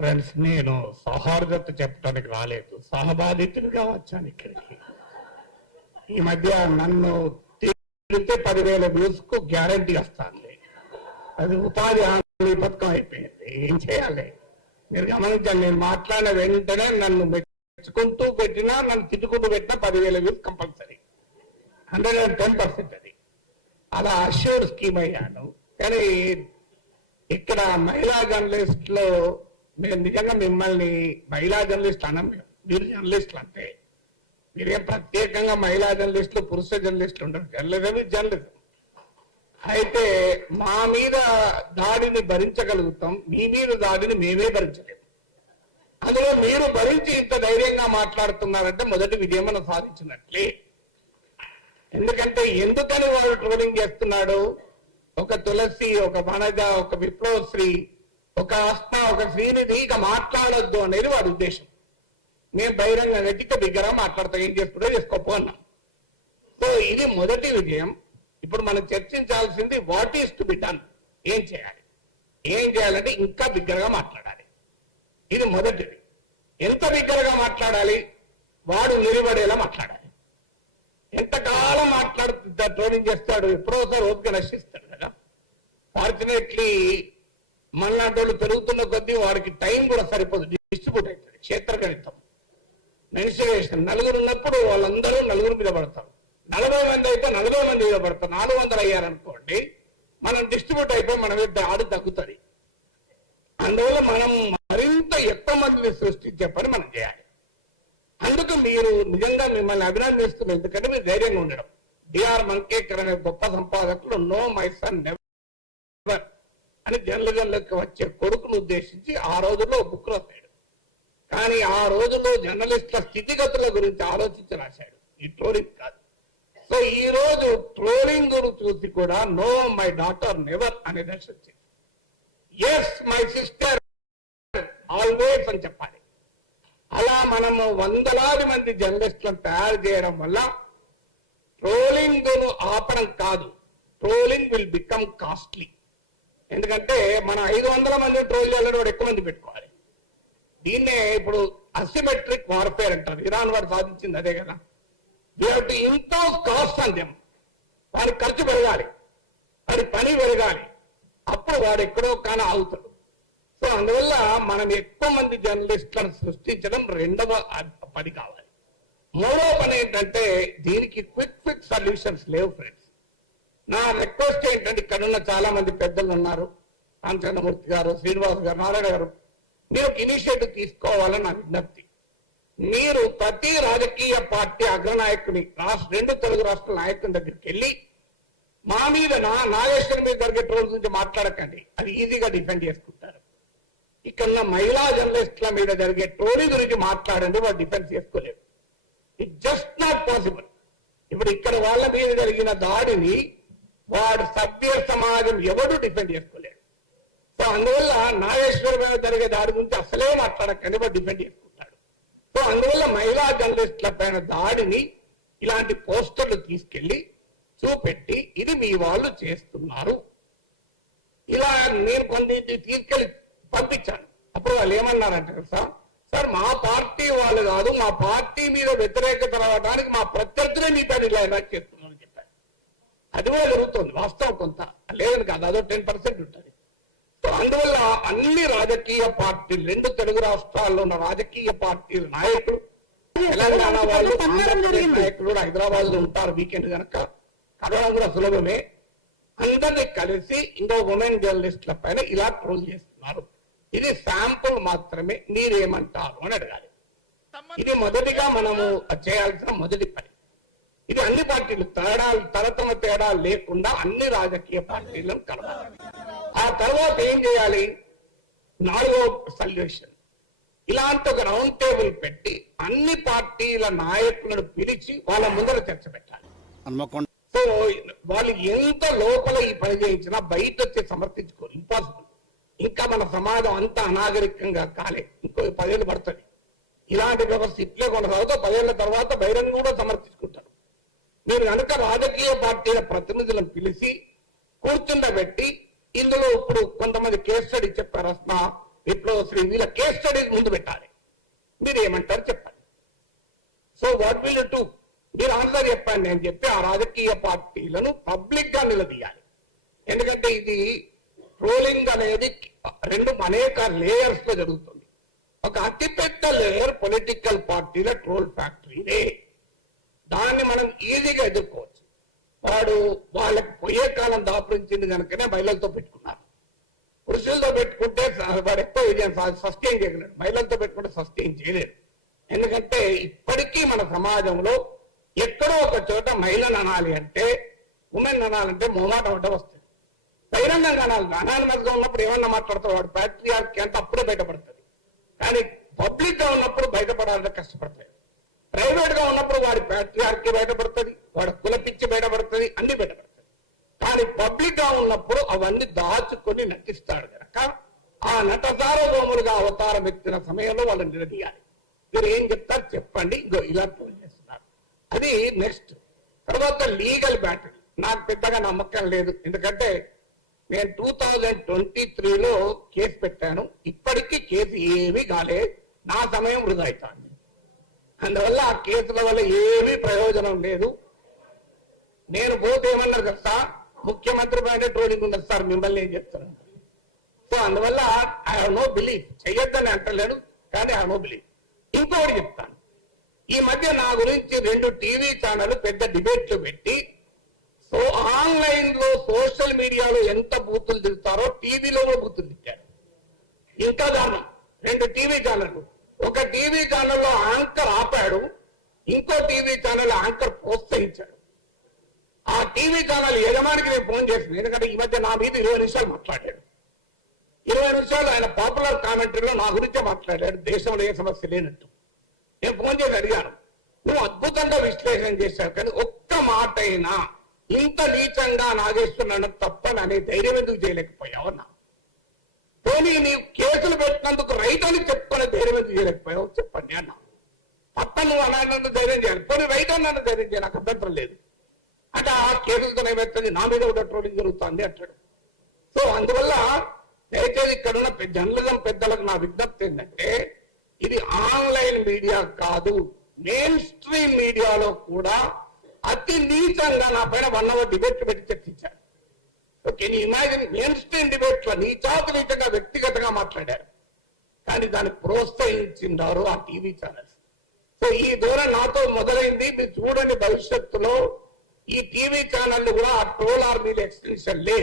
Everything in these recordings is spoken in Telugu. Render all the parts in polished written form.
ఫ్రెండ్స్, నేను సౌహార్దత చెప్పడానికి రాలేదు, సహబాధితుడిగా వచ్చాను ఇక్కడికి. ఈ మధ్య నన్ను తిరిగితే 10,000 వ్యూస్ కు గ్యారంటీ వస్తాను. అది ఉపాధి హామీ పథకం అయిపోయింది. ఏం చేయాలి మీరు గమనించండి. నేను మాట్లాడిన వెంటనే నన్ను మెచ్చుకుంటూ పెట్టినా, నన్ను తిట్టుకుంటూ పెట్టినా 10,000 వ్యూస్ కంపల్సరీ, 110%. అది అలా అష్యూర్డ్ స్కీమ్ అయ్యాను. కానీ ఇక్కడ మహిళా జర్నలిస్ట్ లో నేను నిజంగా మిమ్మల్ని మహిళా జర్నలిస్ట్ అనం, మీరు జర్నలిస్టులు అంటే మీరేం ప్రత్యేకంగా మహిళా జర్నలిస్టులు పురుష జర్నలిస్టులు ఉండరు. జర్నలిజం ఇది జర్నలిజం. అయితే మా మీద దాడిని భరించగలుగుతాం, మీ మీద దాడిని మేమే భరించలేము. అందులో మీరు భరించి ఇంత ధైర్యంగా మాట్లాడుతున్నారంటే మొదటి విజయం మనం సాధించినట్లే. ఎందుకంటే ఎందుకని వాళ్ళు ట్రోలింగ్ చేస్తున్నాడు? ఒక తులసి, ఒక వనజ, ఒక విప్లవశ్రీ, ఒక ఆస్మ, ఒక శ్రీనిధి ఇక మాట్లాడొద్దు అనేది వాడి ఉద్దేశం. మేము బహిరంగ గట్టిక బిగ్గరగా మాట్లాడతాం, ఏం చేసుకుంటో చేసుకోపో అన్నాం. సో ఇది మొదటి విజయం. ఇప్పుడు మనం చర్చించాల్సింది what is to be done. ఏం చేయాలి? ఏం చేయాలంటే ఇంకా బిగ్గరగా మాట్లాడాలి. ఇది మొదటిది. ఎంత బిగ్గరగా మాట్లాడాలి? వాడు నిలబడేలా మాట్లాడాలి. ఎంతకాలం మాట్లాడుతుందా ట్రోలింగ్ చేస్తాడు, ఎప్పుడోసారి ఓపిక నశిస్తాడు కదా. ఫార్చునేట్లీ మనలాంటి వాళ్ళు పెరుగుతున్న కొద్దీ వాడికి టైం కూడా సరిపోదు, డిస్ట్రిబ్యూట్ అవుతుంది. క్షేత్రగణితం, మెన్సురేషన్. నలుగురు ఉన్నప్పుడు వాళ్ళందరూ నలుగురు మీద పడతారు. 40 మంది అయితే 40 మంది మీద పడతారు. 400 అయ్యారనుకోండి, మనం డిస్ట్రిబ్యూట్ అయిపోయి మన మీద ఆడు తగ్గుతుంది. అందువల్ల మనం మరింత ఎక్కువ మందిని సృష్టించే పని మనం చేయాలి. అందుకు మీరు నిజంగా మిమ్మల్ని అభినందిస్తున్నాం, ఎందుకంటే మీరు ధైర్యంగా ఉండడం. డిఆర్ మంకేకర్ అనే గొప్ప సంపాదకులు నో మై సన్ నెవర్ అని జర్నలిజంలోకి వచ్చే కొడుకును ఉద్దేశించి ఆ రోజుల్లో బుక్ రాశాడు. కానీ ఆ రోజుల్లో జర్నలిస్టుల స్థితిగతుల గురించి ఆలోచించి రాశాడు, ఈ ట్రోలింగ్ కాదు. సో ఈ రోజు ట్రోలింగ్ చూసి కూడా నో మై డాటర్ నెవర్ అనే దశ వచ్చింది. ఎస్ మై సిస్టర్ ఆల్వేస్ అని చెప్పాలి. అలా మనము వందలాది మంది జర్నలిస్టులను తయారు చేయడం వల్ల ట్రోలింగ్ ను ఆపడం కాదు, ట్రోలింగ్ విల్ బికమ్ కాస్ట్లీ. ఎందుకంటే మనం 500 మంది ట్రోల్ చేయాలని వాడు ఎక్కువ మంది పెట్టుకోవాలి. దీన్నే ఇప్పుడు అసిమెట్రిక్ వార్ఫేర్ అంటారు. ఇరాన్ వాడు సాధించింది అదే కదా. ఇంతో కాస్ట్ అంతే, వాడి ఖర్చు పెరగాలి, వాడి పని పెరగాలి, అప్పుడు వాడు ఎక్కడో కానీ ఆగుతాడు. సో అందువల్ల మనం ఎక్కువ మంది జర్నలిస్టులను సృష్టించడం రెండవ పని కావాలి. మూడవ పని ఏంటంటే దీనికి క్విక్ సొల్యూషన్స్ లేవు ఫ్రెండ్స్. నా రిక్వెస్ట్ ఏంటంటే ఇక్కడ ఉన్న చాలా మంది పెద్దలు ఉన్నారు, రామచంద్రమూర్తి గారు, శ్రీనివాస్ గారు, నారాయణ గారు, మీరు ఒక ఇనిషియేటివ్ తీసుకోవాలని నా విజ్ఞప్తి. మీరు ప్రతి రాజకీయ పార్టీ అగ్రనాయకుని 2 తెలుగు రాష్ట్రాల నాయకుల దగ్గరికి వెళ్ళి మా మీద నాగేశ్వరం మీద జరిగే ట్రోల్స్ నుంచి మాట్లాడకండి, అది ఈజీగా డిఫెండ్ చేసుకుంటారు. ఇక్కడ మహిళా జర్నలిస్టుల మీద జరిగే ట్రోలింగ్ గురించి మాట్లాడండి, వాడు డిఫెండ్ చేసుకోలేరు. It just not possible. ఇప్పుడు ఇక్కడ వాళ్ళ మీద జరిగిన దాడిని వాడు సభ్య సమాజం ఎవడు డిఫెండ్ చేసుకోలేడు. సో అందువల్ల నాగేశ్వరం మీద జరిగే దాడి గురించి అసలే మాట్లాడకండి, వాడు డిఫెండ్ చేసుకుంటాడు. సో అందువల్ల మహిళా జర్నలిస్టుల పైన దాడిని ఇలాంటి పోస్టర్లు తీసుకెళ్లి చూపెట్టి ఇది మీ వాళ్ళు చేస్తున్నారు, ఇలా నేను కొన్ని తీసుకెళ్లి పంపించాను. అప్పుడు వాళ్ళు ఏమన్నారంటే సార్ మా పార్టీ వాళ్ళు కాదు, మా పార్టీ మీద వ్యతిరేకత రావడానికి మా ప్రత్యర్థులే మీ పైన ఇలా ఎలాక్ట్ చేస్తున్నారని చెప్పారు. అది కూడా జరుగుతుంది వాస్తవం, కొంత లేదని కాదు, అదో 10% ఉంటుంది. సో అందువల్ల అన్ని రాజకీయ పార్టీలు, 2 తెలుగు రాష్ట్రాల్లో ఉన్న రాజకీయ పార్టీల నాయకులు, తెలంగాణ వాళ్ళు, ఆంధ్రప్రదేశ్ నాయకులు హైదరాబాద్ లో ఉంటారు వీకెండ్ కనుక కలవడం కూడా సులభమే. అందరినీ కలిసి ఇంకో ఉమెన్ జర్నలిస్టుల పైన ఇలా ట్రోల్ చేస్తున్నారు. ఇది శాంపుల్ మాత్రమే, మీరేమంటారు అని అడగాలి. ఇది మొదటిగా మనము చేయాల్సిన మొదటి పని. ఇది అన్ని పార్టీలు తరతమ తేడా లేకుండా అన్ని రాజకీయ పార్టీలను కలవాలి. ఆ తర్వాత ఏం చేయాలి? 4వ సొల్యూషన్, ఇలాంటి ఒక రౌండ్ టేబుల్ పెట్టి అన్ని పార్టీల నాయకులను పిలిచి వాళ్ళ ముందర చర్చ పెట్టాలి. సో వాళ్ళు ఎంత లోపల ఈ పని చేయించినా బయట వచ్చి సమర్థించుకోరు, ఇంపాసిబుల్. ఇంకా మన సమాజం అంతా అనాగరికంగా కాలే, ఇంకో 10 ఏళ్ళు పడుతుంది. ఇలాంటి వ్యవస్థ ఇట్లే కొనసాగుతూ 10 ఏళ్ల తర్వాత బహిరంగ కూడా సమర్థించుకుంటారు. మీరు కనుక రాజకీయ పార్టీల ప్రతినిధులను పిలిచి కూర్చుండబెట్టి ఇందులో ఇప్పుడు కొంతమంది కేస్ స్టడీ చెప్పారు. అస్మా విప్లవశ్రీ వీళ్ళ కేస్ స్టడీస్ ముందు పెట్టాలి. మీరు ఏమంటారు చెప్పండి. So what will you do? మీరు ఆన్సర్ చెప్పండి అని చెప్పి ఆ రాజకీయ పార్టీలను పబ్లిక్ గా నిలదీయాలి. ఎందుకంటే ఇది ట్రోలింగ్ అనేది రెండు అనేక లేయర్స్ లో జరుగుతుంది. ఒక అతిపెద్ద లేయర్ పొలిటికల్ పార్టీల ట్రోల్ ఫ్యాక్టరీనే. దాన్ని మనం ఈజీగా ఎదుర్కోవచ్చు. వాళ్ళకి పోయే కాలం దాపురించింది కనుకనే మహిళలతో పెట్టుకున్నారు. పురుషులతో పెట్టుకుంటే వాడు ఎక్కువ విజయం సస్టైన్ చేయగలడు, మహిళలతో పెట్టుకుంటే సస్టైన్ చేయలేరు. ఎందుకంటే ఇప్పటికీ మన సమాజంలో ఎక్కడో ఒక చోట మహిళను అనాలి అంటే, ఉమెన్ అనాలంటే మొహమాటం అడ్డం వస్తుంది. బహిరంగంగా అనాలి. అనానిమస్ గా ఉన్నప్పుడు ఏమన్నా మాట్లాడతాడు, వాడు ప్యాట్రియార్కీ అంటే అప్పుడే బయటపడుతుంది. కానీ పబ్లిక్ గా ఉన్నప్పుడు బయటపడాలంటే కష్టపడతాయి. ప్రైవేట్ గా ఉన్నప్పుడు వాడి ప్యాట్రియార్కీ బయటపడుతుంది, వాడి కుల పిచ్చి బయటపడుతుంది, అన్ని బయటపడుతుంది. కానీ పబ్లిక్ గా ఉన్నప్పుడు అవన్నీ దాచుకొని నటిస్తాడు కనుక ఆ నట సార్వభౌములుగా అవతారం ఎత్తిన సమయంలో వాళ్ళని నిలదీయాలి. మీరు ఏం చెప్తారు చెప్పండి, ఇగో ఇలా ట్రోల్ చేస్తున్నారు. అది నెక్స్ట్. తర్వాత లీగల్ బ్యాటిల్ నాకు పెద్దగా నమ్మకం లేదు. ఎందుకంటే నేను 2023లో కేసు పెట్టాను. ఇప్పటికీ కేసు ఏమీ కాలేదు. నా సమయం వృధా అవుతుంది. అందువల్ల ఆ కేసుల వల్ల ఏమీ ప్రయోజనం లేదు. నేను పోతే ఏమన్నారు కదా, ముఖ్యమంత్రి పైన ట్రోలింగ్ ఉండదు సార్, మిమ్మల్ని ఏం చెప్తాను. సో అందువల్ల ఐ హావ్ నో బిలీఫ్. చెయ్యొద్దని అంటలేడు, కానీ ఐ హావ్ నో బిలీఫ్. ఇంకోటి చెప్తాను. ఈ మధ్య నా గురించి 2 టీవీ ఛానల్ పెద్ద డిబేట్లు పెట్టి, సో ఆన్లైన్ లో సోషల్ మీడియాలో ఎంత బూతులు తిరుగుతారో టీవీలో కూడా బూతులు తిట్టారు. ఇంకా దాన్ని 2 టీవీ ఛానళ్ళు. ఒక టీవీ ఛానల్లో యాంకర్ ఆపాడు, ఇంకో టీవీ ఛానల్ యాంకర్ ప్రోత్సహించాడు. ఆ టీవీ ఛానల్ యజమానికి నేను ఫోన్ చేసింది. ఎందుకంటే ఈ మధ్య నా మీద 20 నిమిషాలు మాట్లాడాడు. 20 నిమిషాలు ఆయన పాపులర్ కామెంటరీలో నా గురించే మాట్లాడాడు, దేశంలో ఏ సమస్య లేనట్టు. నేను ఫోన్ చేసి అడిగాను, నువ్వు అద్భుతంగా విశ్లేషణ చేశావు, కానీ ఒక్క మాట అయినా ఇంత నీచంగా నాగేశ్వరరావు తప్పని అనే ధైర్యం ఎందుకు చేయలేకపోయావు అన్నా. పోనీ నీవు కేసులు పెట్టినందుకు రైట్ అని చెప్పుకునే ధైర్యం ఎందుకు చేయలేకపోయావు చెప్పండి అన్నా. తప్ప నువ్వు అలా ధైర్యం చేయాలి, పోనీ రైట్ అని నన్ను ధైర్యం చేయాలి, నాకు అభ్యంతరం లేదు అంటే. ఆ కేసులతో ఏమవుతుంది, నా మీద కూడా ట్రోలింగ్ జరుగుతుంది అంటాడు. సో అందువల్ల దయచేసి ఇక్కడ ఉన్న జర్నలిజం పెద్దలకు నా విజ్ఞప్తి ఏంటంటే, ఇది ఆన్లైన్ మీడియా కాదు, మెయిన్ స్ట్రీమ్ మీడియాలో కూడా అతి నీచంగా నా పైన 1 hour డిబేట్ పెట్టి చర్చించారు. ఓకే, నీ ఇమాజిన్ మెయిన్ స్ట్రీమ్ డిబేట్ లో నీచంగా వ్యక్తిగతంగా మాట్లాడారు, కానీ దాన్ని ప్రోత్సహించినారు ఆ టీవీ ఛానల్స్. సో ఈ ధోరణి నాతో మొదలైంది. మీరు చూడండి, భవిష్యత్తులో ఈ టీవీ ఛానళ్లు కూడా ఆ ట్రోల్ ఆర్మీల ఎక్స్టెన్షన్లే.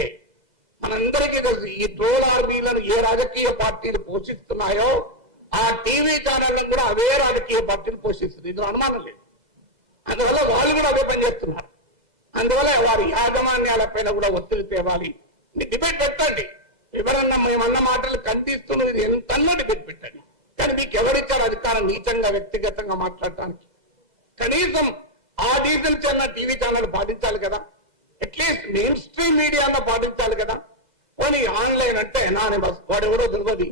మనందరికీ తెలుసు ఈ ట్రోల్ ఆర్మీలను ఏ రాజకీయ పార్టీలు పోషిస్తున్నాయో ఆ టీవీ ఛానళ్లను కూడా అవే రాజకీయ పార్టీలు పోషిస్తుంది. ఇందులో అనుమానం లేదు. అందువల్ల వాళ్ళు కూడా అవే పనిచేస్తున్నారు. అందువల్ల వారి యాజమాన్యాలపైన కూడా ఒత్తిడి తేవాలి. డిబేట్ పెట్టండి, ఎవరన్నా మేమన్న మాటలు ఖండిస్తున్నది ఇది ఎంతన్నా డిబేట్ పెట్టండి. కానీ మీకు ఎవరిచ్చారు అధికారం నీచంగా వ్యక్తిగతంగా మాట్లాడటానికి? కనీసం ఆ డీజిల్ ఛానల్ టీవీ ఛానల్ పాటించాలి కదా, అట్లీస్ట్ మెయిన్ స్ట్రీమ్ మీడియాలో పాటించాలి కదా. పోనీ ఆన్లైన్ అంటే అనానిమస్, వాడు ఎవరో తెలియదు,